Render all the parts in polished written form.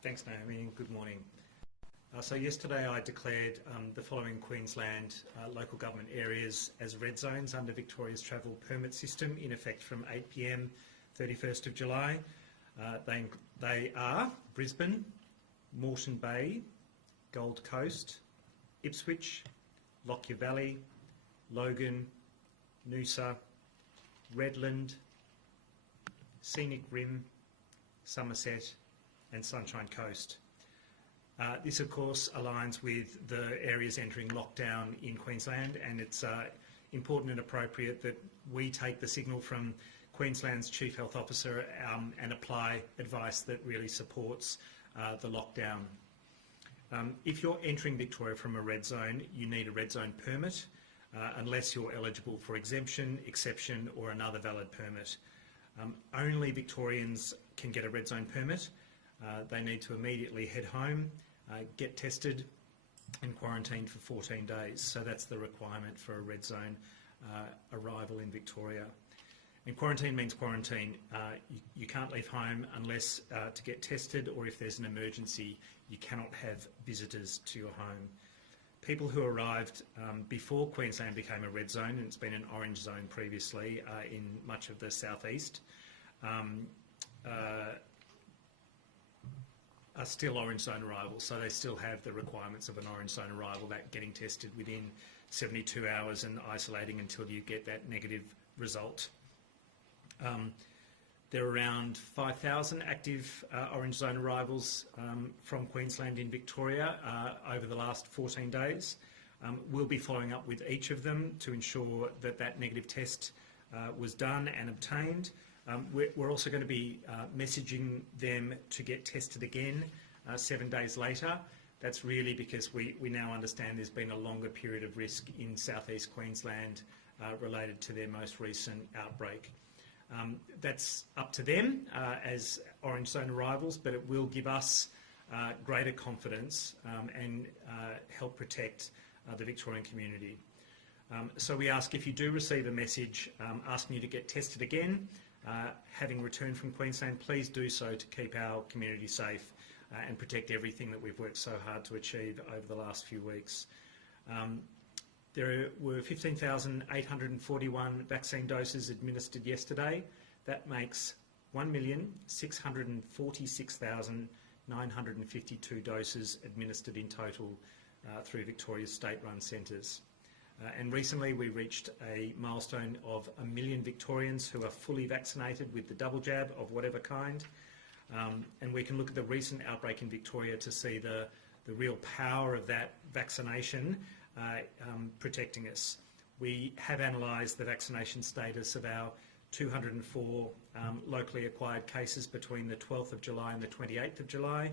Thanks, Naomi, and good morning. So yesterday I declared the following Queensland local government areas as red zones under Victoria's travel permit system in effect from 8 p.m 31st of July. They are Brisbane, Moreton Bay, Gold Coast, Ipswich, Lockyer Valley, Logan, Noosa, Redland, Scenic Rim, Somerset and Sunshine Coast. This of course aligns with the areas entering lockdown in Queensland, and it's important and appropriate that we take the signal from Queensland's Chief Health Officer and apply advice that really supports the lockdown. If you're entering Victoria from a red zone, you need a red zone permit unless you're eligible for exemption, exception or another valid permit. Only Victorians can get a red zone permit. They need to immediately head home, get tested and quarantined for 14 days. So that's the requirement for a red zone arrival in Victoria. And quarantine means quarantine. You can't leave home unless to get tested, or if there's an emergency, you cannot have visitors to your home. People who arrived before Queensland became a red zone, and it's been an orange zone previously in much of the southeast, are still orange zone arrivals, so they still have the requirements of an orange zone arrival, that getting tested within 72 hours and isolating until you get that negative result. There are around 5,000 active orange zone arrivals from Queensland in Victoria over the last 14 days. We'll be following up with each of them to ensure that that negative test was done and obtained. We're also going to be messaging them to get tested again 7 days later. That's really because we now understand there's been a longer period of risk in southeast Queensland related to their most recent outbreak. That's up to them as orange zone arrivals, but it will give us greater confidence and help protect the Victorian community. So we ask, if you do receive a message asking you to get tested again, having returned from Queensland, please do so to keep our community safe and protect everything that we've worked so hard to achieve over the last few weeks. There were 15,841 vaccine doses administered yesterday. That makes 1,646,952 doses administered in total through Victoria's state-run centres. And recently we reached a milestone of 1 million Victorians who are fully vaccinated with the double jab of whatever kind. And we can look at the recent outbreak in Victoria to see the real power of that vaccination protecting us. We have analysed the vaccination status of our 204 locally acquired cases between the 12th of July and the 28th of July.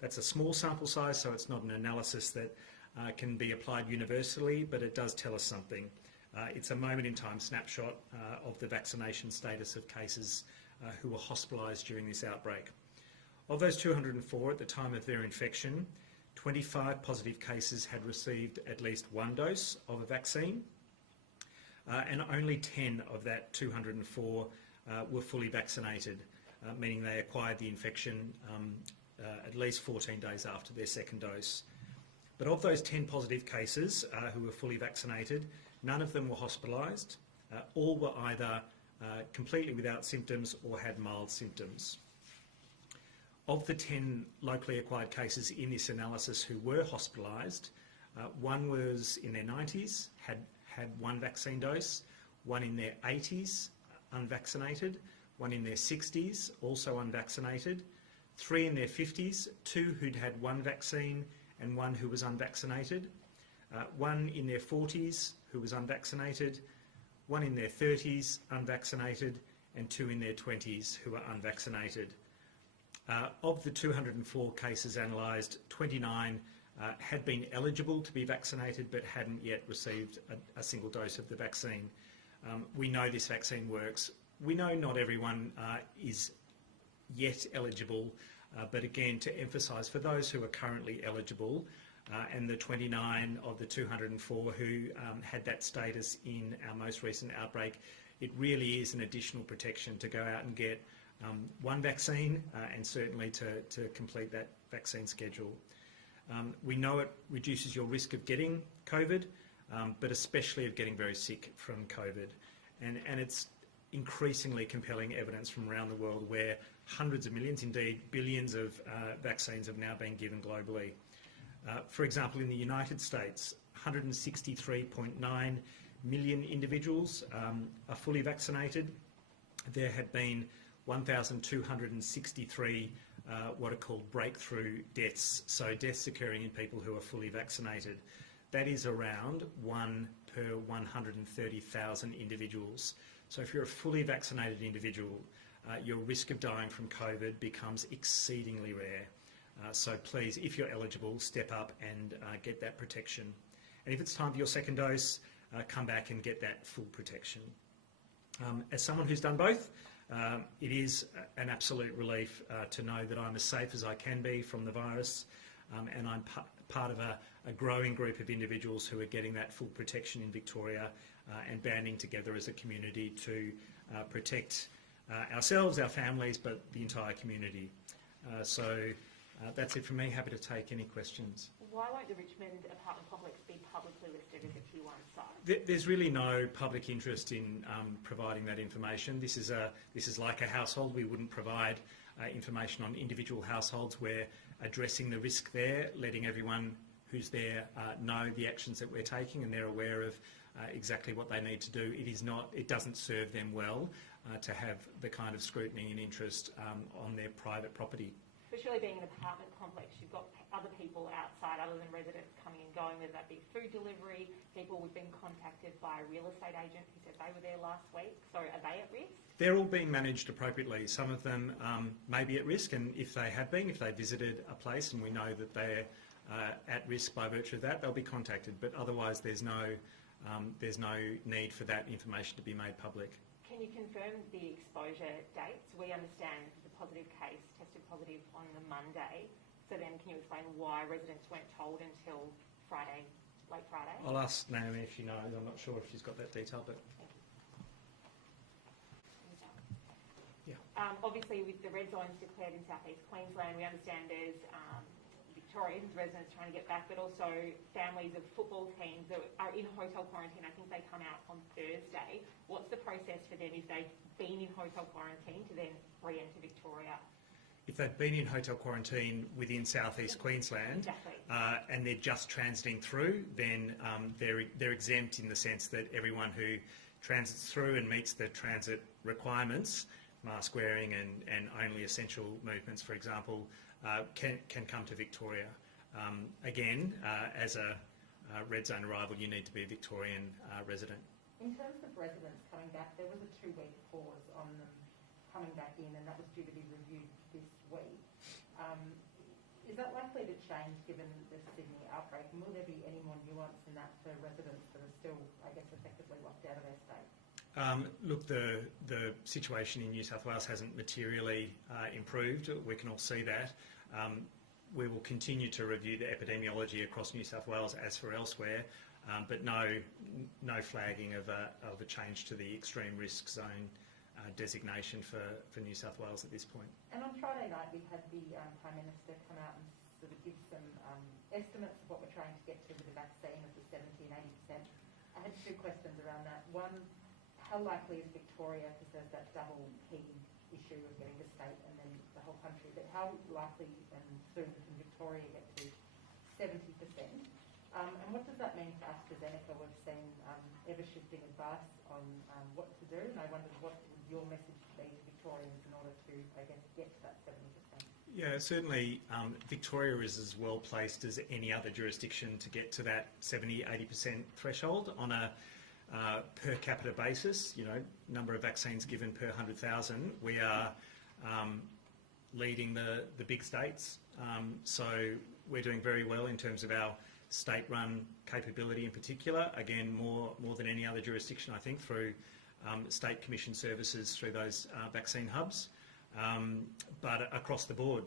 That's a small sample size, so it's not an analysis that can be applied universally, but it does tell us something. It's a moment in time snapshot of the vaccination status of cases who were hospitalised during this outbreak. Of those 204 at the time of their infection, 25 positive cases had received at least one dose of a vaccine, and only 10 of that 204 were fully vaccinated, meaning they acquired the infection at least 14 days after their second dose. But of those 10 positive cases who were fully vaccinated, none of them were hospitalised. All were either completely without symptoms or had mild symptoms. Of the 10 locally acquired cases in this analysis who were hospitalised, one was in their 90s, had one vaccine dose, one in their 80s, unvaccinated, one in their 60s, also unvaccinated, 3 in their 50s, 2 who'd had one vaccine and 1 who was unvaccinated, 1 in their 40s who was unvaccinated, 1 in their 30s unvaccinated, and 2 in their 20s who are unvaccinated. Of the 204 cases analysed, 29 had been eligible to be vaccinated but hadn't yet received a single dose of the vaccine. We know this vaccine works. We know not everyone is yet eligible, but again, to emphasise, for those who are currently eligible, and the 29 of the 204 who had that status in our most recent outbreak, it really is an additional protection to go out and get one vaccine and certainly to complete that vaccine schedule. We know it reduces your risk of getting COVID, but especially of getting very sick from COVID. And it's increasingly compelling evidence from around the world where hundreds of millions, indeed billions of vaccines have now been given globally. For example, in the United States, 163.9 million individuals are fully vaccinated. There have been 1,263 what are called breakthrough deaths, so deaths occurring in people who are fully vaccinated. That is around 1 per 130,000 individuals. So if you're a fully vaccinated individual, your risk of dying from COVID becomes exceedingly rare. So please, if you're eligible, step up and get that protection. And if it's time for your second dose, come back and get that full protection. As someone who's done both, it is an absolute relief to know that I'm as safe as I can be from the virus, and I'm part of a growing group of individuals who are getting that full protection in Victoria and banding together as a community to protect ourselves, our families, but the entire community. So that's it from me. Happy to take any questions. Why won't the Richmond apartment complex be publicly listed as a Tier 1 site? There's really no public interest in providing that information. This is like a household. We wouldn't provide information on individual households. We're addressing the risk there, letting everyone who's there know the actions that we're taking, and they're aware of exactly what they need to do. It doesn't serve them well to have the kind of scrutiny and interest on their private property. But surely being an apartment complex, you've got other people outside other than residents coming and going, whether that be food delivery, people. We've been contacted by a real estate agent who said they were there last week. So are they at risk? They're all being managed appropriately. Some of them may be at risk, and if they visited a place and we know that they're at risk by virtue of that, they'll be contacted. But otherwise, there's no need for that information to be made public. Can you confirm the exposure dates? We understand the positive case tested positive on the Monday. So then can you explain why residents weren't told until Friday, late Friday? I'll ask Naomi if she knows. I'm not sure if she's got that detail, but... Yeah. Obviously, with the red zones declared in South East Queensland, we understand there's Victorians, residents trying to get back, but also families of football teams that are in hotel quarantine. I think they come out on Thursday. What's the process for them if they've been in hotel quarantine to then re-enter Victoria? If they've been in hotel quarantine within South East Queensland, exactly. And they're just transiting through, then they're exempt in the sense that everyone who transits through and meets the transit requirements, mask wearing and only essential movements, for example, can come to Victoria. Again, as a red zone arrival, you need to be a Victorian resident. In terms of residents coming back, there was a 2-week pause on them coming back in, and that was due to be reviewed this week. Is that likely to change given the Sydney outbreak? And will there be any more nuance in that for residents that are still, I guess, effectively locked out of their state? Look, the situation in New South Wales hasn't materially improved. We can all see that. We will continue to review the epidemiology across New South Wales as for elsewhere, but no flagging of a change to the extreme risk zone designation for New South Wales at this point. And on Friday night, we had the Prime Minister come out and sort of give some estimates of what we're trying to get to with the vaccine of the 70 and 80%. I had 2 questions around that. One, how likely is Victoria, because there's that double key issue of getting the state and then the whole country, but how likely and soon can Victoria get to 70%? And what does that mean for AstraZeneca? We've seen ever-shifting advice on what to do, and I wondered what would your message be to Victorians in order to, I guess, get to that 70%? Yeah, certainly Victoria is as well placed as any other jurisdiction to get to that 70-80% threshold on a per capita basis. You know, number of vaccines given per 100,000. We are leading the big states, so we're doing very well in terms of our state-run capability in particular. Again, more than any other jurisdiction, I think, through state commission services through those vaccine hubs. But across the board,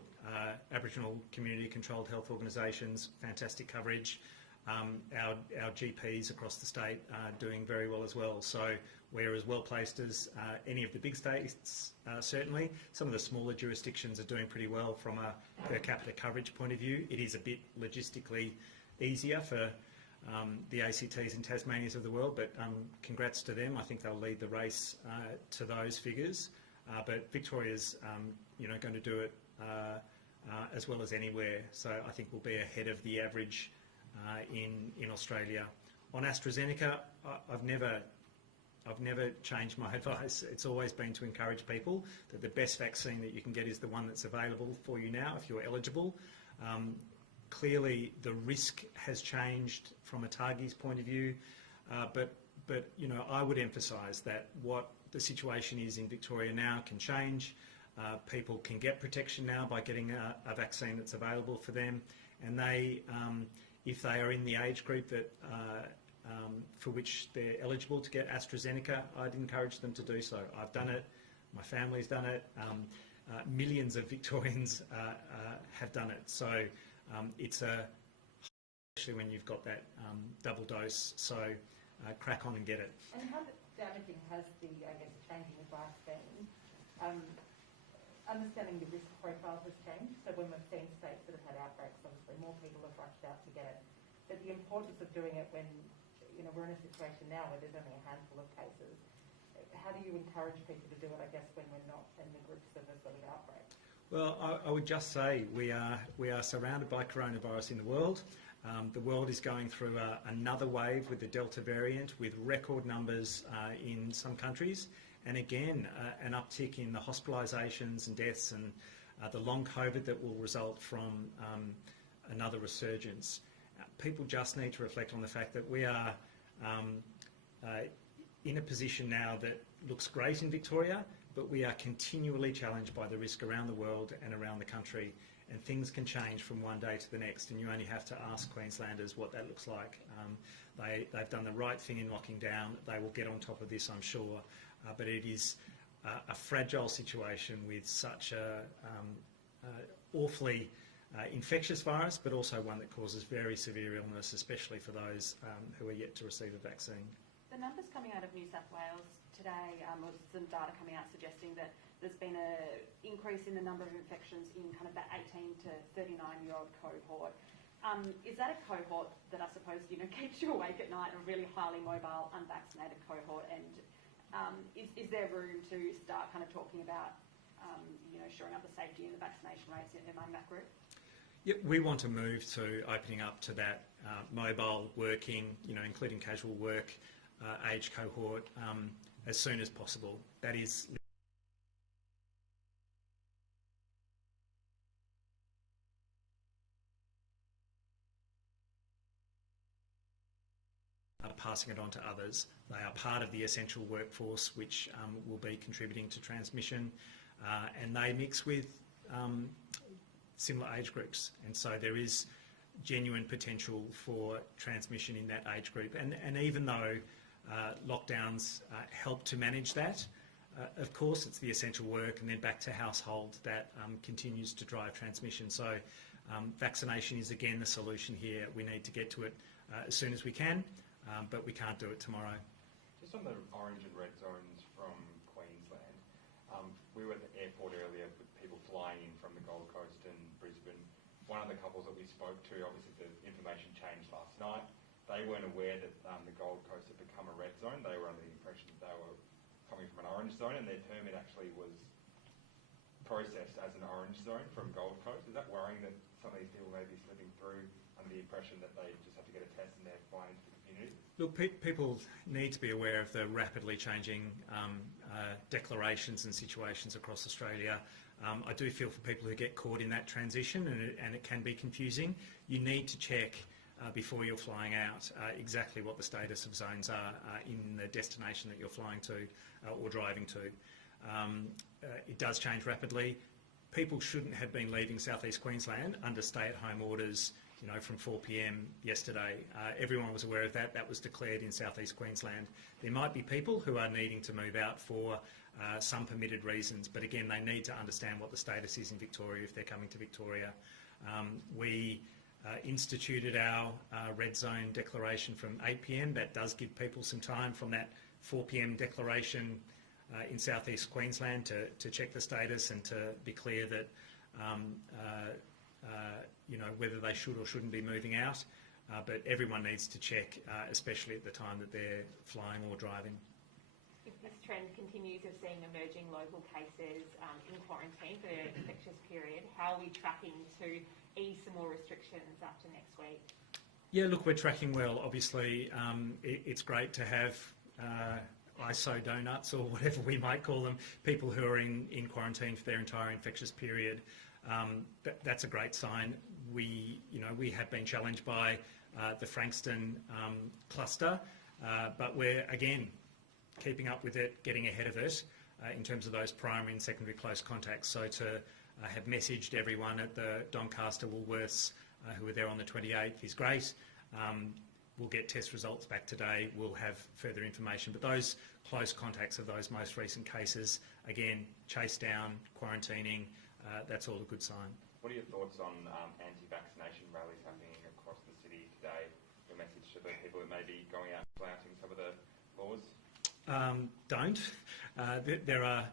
Aboriginal community-controlled health organisations, fantastic coverage. Our GPs across the state are doing very well as well. So we're as well placed as any of the big states, certainly. Some of the smaller jurisdictions are doing pretty well from a per capita coverage point of view. It is a bit logistically easier for the ACTs and Tasmanias of the world, but congrats to them. I think they'll lead the race to those figures. But Victoria's, going to do it as well as anywhere. So I think we'll be ahead of the average in Australia. On AstraZeneca, I've never changed my advice. It's always been to encourage people that the best vaccine that you can get is the one that's available for you now if you're eligible. Clearly, the risk has changed from a ATAGI's point of view, but I would emphasise that what the situation is in Victoria now can change. People can get protection now by getting a vaccine that's available for them, and they, if they are in the age group that for which they're eligible to get AstraZeneca, I'd encourage them to do so. I've done it. My family's done it. Millions of Victorians have done it. So it's especially when you've got that double dose. So crack on and get it. And how damaging has the, changing advice been? Understanding the risk profile has changed. So when we've seen states that have had outbreaks, obviously more people have rushed out to get it. But the importance of doing it when we're in a situation now where there's only a handful of cases. How do you encourage people to do it, when we're not in the grips of a sort of outbreak? Well, I would just say we are surrounded by coronavirus in the world. The world is going through another wave with the Delta variant, with record numbers in some countries, and again an uptick in the hospitalisations and deaths and the long COVID that will result from another resurgence. People just need to reflect on the fact that we are in a position now that looks great in Victoria, but we are continually challenged by the risk around the world and around the country, and things can change from one day to the next, and you only have to ask Queenslanders what that looks like. They've done the right thing in locking down. They will get on top of this, I'm sure, but it is a fragile situation with such a awfully infectious virus, but also one that causes very severe illness, especially for those who are yet to receive a vaccine. The numbers coming out of New South Wales today, or some data coming out suggesting that there's been an increase in the number of infections in kind of that 18 to 39-year-old cohort. Is that a cohort that I suppose keeps you awake at night, a really highly mobile, unvaccinated cohort? And is there room to start kind of talking about shoring up the safety and the vaccination rates among that group? Yep, we want to move to opening up to that mobile working, including casual work age cohort as soon as possible. That is passing it on to others. They are part of the essential workforce which will be contributing to transmission, and they mix with similar age groups, and so there is genuine potential for transmission in that age group. And even though lockdowns help to manage that, of course it's the essential work and then back to household that continues to drive transmission. So vaccination is again the solution here. We need to get to it as soon as we can, but we can't do it tomorrow. Just on the orange and red zones from Queensland, we were at the airport earlier with people flying in from the Gold Coast and Brisbane. One of the couples that we spoke to, obviously the information changed last night. They weren't aware that the Gold Coast had become a red zone. They were under the impression that they were coming from an orange zone, and their permit actually was processed as an orange zone from Gold Coast. Is that worrying that some of these people may be slipping through under the impression that they just have to get a test and they're flying into the community? Look, people need to be aware of the rapidly changing declarations and situations across Australia. I do feel for people who get caught in that transition, and it can be confusing. You need to check before you're flying out exactly what the status of zones are in the destination that you're flying to or driving to. It does change rapidly. People shouldn't have been leaving South East Queensland under stay-at-home orders, from 4 p.m. yesterday. Everyone was aware of that. That was declared in South East Queensland. There might be people who are needing to move out for some permitted reasons, but again, they need to understand what the status is in Victoria if they're coming to Victoria. We instituted our red zone declaration from 8 p.m. That does give people some time from that 4 p.m. declaration in southeast Queensland to check the status and to be clear that whether they should or shouldn't be moving out. But everyone needs to check, especially at the time that they're flying or driving. If this trend continues of seeing emerging local cases in quarantine for the infectious period, how are we tracking to ease some more restrictions after next week? Yeah, look, we're tracking well. Obviously, it's great to have ISO donuts, or whatever we might call them, people who are in quarantine for their entire infectious period. That's a great sign. We have been challenged by the Frankston cluster, but we're, again, keeping up with it, getting ahead of it in terms of those primary and secondary close contacts. So to have messaged everyone at the Doncaster Woolworths who were there on the 28th is great. We'll get test results back today. We'll have further information. But those close contacts of those most recent cases, again, chased down, quarantining, that's all a good sign. What are your thoughts on anti-vaccination rallies happening across the city today? Your message to the people that may be going out and flouting some of the laws? Don't. There are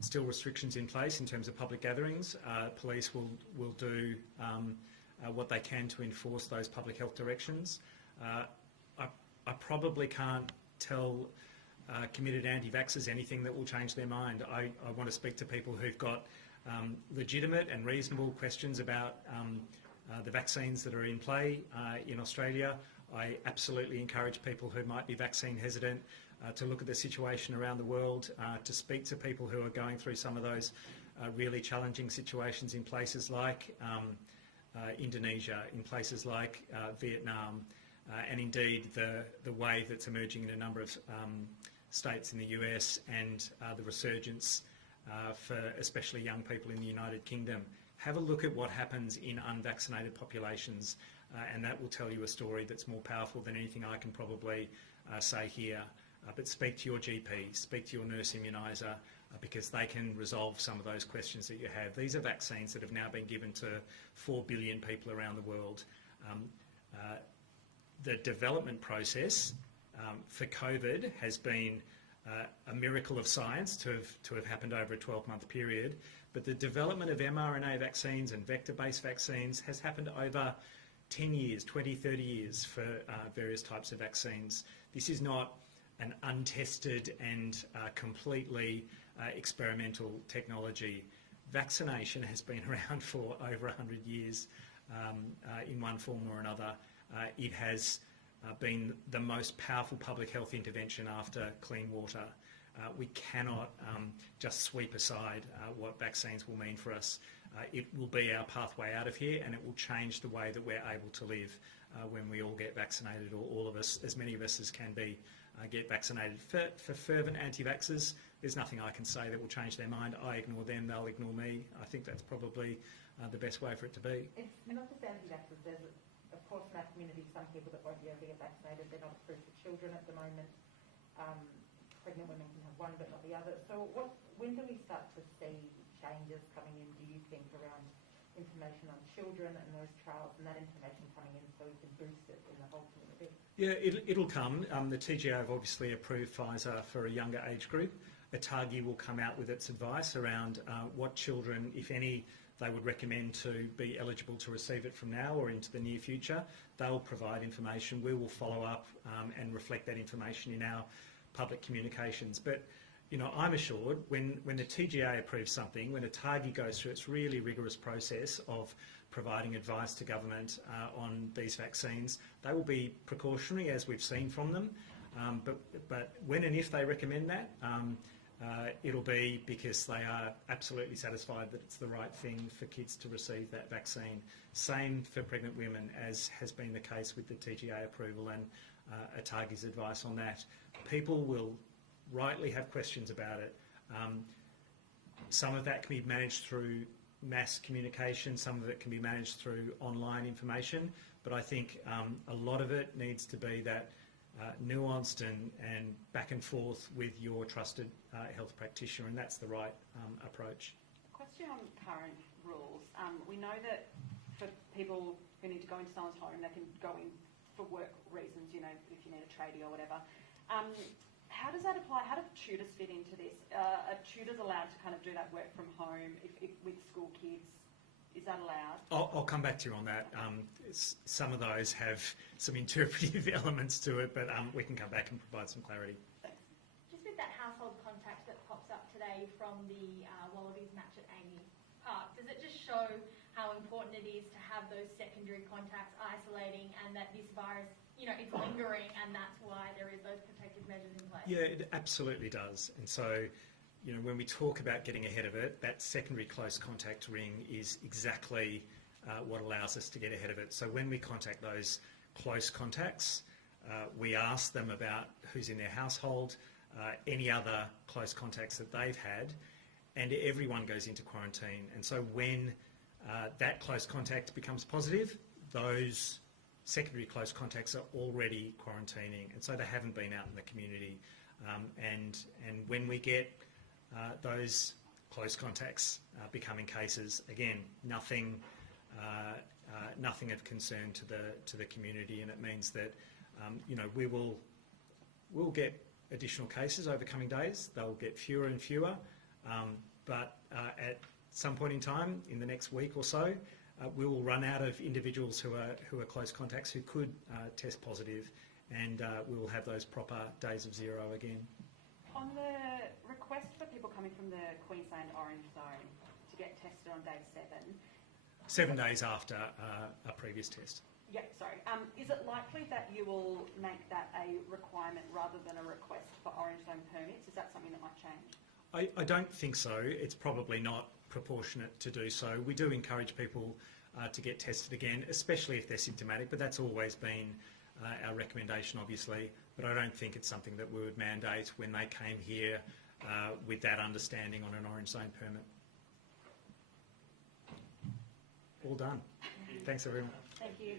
still restrictions in place in terms of public gatherings. Police will do what they can to enforce those public health directions. I probably can't tell committed anti-vaxxers anything that will change their mind. I want to speak to people who've got legitimate and reasonable questions about the vaccines that are in play in Australia. I absolutely encourage people who might be vaccine hesitant to look at the situation around the world, to speak to people who are going through some of those really challenging situations in places like Indonesia, in places like Vietnam, and indeed the wave that's emerging in a number of states in the US and the resurgence for especially young people in the United Kingdom. Have a look at what happens in unvaccinated populations, and that will tell you a story that's more powerful than anything I can probably say here. But speak to your GP, speak to your nurse immuniser, because they can resolve some of those questions that you have. These are vaccines that have now been given to 4 billion people around the world. The development process for COVID has been a miracle of science to have happened over a 12-month period, but the development of mRNA vaccines and vector-based vaccines has happened over 10 years, 20, 30 years for various types of vaccines. This is not an untested and completely experimental technology. Vaccination has been around for over 100 years in one form or another. It has been the most powerful public health intervention after clean water. We cannot just sweep aside what vaccines will mean for us. It will be our pathway out of here, and it will change the way that we're able to live when we all get vaccinated, or all of us, as many of us as can be, get vaccinated. For fervent anti-vaxxers, there's nothing I can say that will change their mind. I ignore them, they'll ignore me. I think that's probably the best way for it to be. It's not just anti-vaxxers. There's, of course, in our community, some people that won't be able to get vaccinated. They're not approved for children at the moment. Pregnant women can have one but not the other. So when do we start to see changes coming in, do you think, around information on children and those trials, and that information coming in so we can boost it in the whole community? Yeah, it'll come. The TGA have obviously approved Pfizer for a younger age group. ATAGI will come out with its advice around what children, if any, they would recommend to be eligible to receive it from now or into the near future. They'll provide information. We will follow up and reflect that information in our public communications. But I'm assured when the TGA approves something, when ATAGI goes through its really rigorous process of providing advice to government on these vaccines, they will be precautionary, as we've seen from them. But when and if they recommend that, it'll be because they are absolutely satisfied that it's the right thing for kids to receive that vaccine. Same for pregnant women, as has been the case with the TGA approval and ATAGI's advice on that. People will rightly have questions about it. Some of that can be managed through mass communication, some of it can be managed through online information, but I think a lot of it needs to be that nuanced and back and forth with your trusted health practitioner, and that's the right approach. Question on current rules. We know that for people who need to go into someone's home, they can go in for work reasons, if you need a tradie or whatever. How does that apply? How do tutors fit into this? Are tutors allowed to kind of do that work from home if with school kids? Is that allowed? I'll come back to you on that. Some of those have some interpretive elements to it, but we can come back and provide some clarity. Thanks. Just with that household contact that pops up today from the Wallabies match at Amy Park, does it just show how important it is to have those secondary contacts isolating, and that this virus, it's lingering, and that's why there is those protective measures in place? Yeah, it absolutely does. And so, when we talk about getting ahead of it, that secondary close contact ring is exactly what allows us to get ahead of it. So when we contact those close contacts, we ask them about who's in their household, any other close contacts that they've had, and everyone goes into quarantine. And so when that close contact becomes positive, those secondary close contacts are already quarantining, and so they haven't been out in the community. And when we get those close contacts becoming cases, again, nothing of concern to the community, and it means that we'll get additional cases over coming days. They'll get fewer and fewer, but at some point in time, in the next week or so, we will run out of individuals who are close contacts who could test positive, and we will have those proper days of zero again. On the request for people coming from the Queensland orange zone to get tested on day 7. 7 days after a previous test. Yeah, sorry. Is it likely that you will make that a requirement rather than a request for orange zone permits? Is that something that might change? I don't think so. It's probably not proportionate to do so. We do encourage people to get tested again, especially if they're symptomatic, but that's always been our recommendation, obviously. But I don't think it's something that we would mandate when they came here with that understanding on an orange zone permit. All done. Thanks, everyone. Thank you.